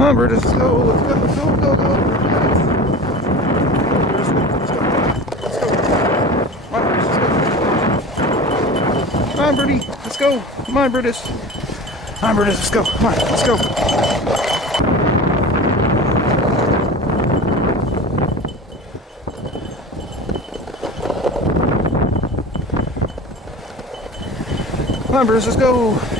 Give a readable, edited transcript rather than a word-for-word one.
Come on, Brutus, let's go, let's go, go, go, go. Let's go. Come on, Brutus, let's go. Come on, Birdie, let's go. Come on, Brutus. Come on, Brutus, let's go. Come on, let's go. Come on, Brutus, let's go.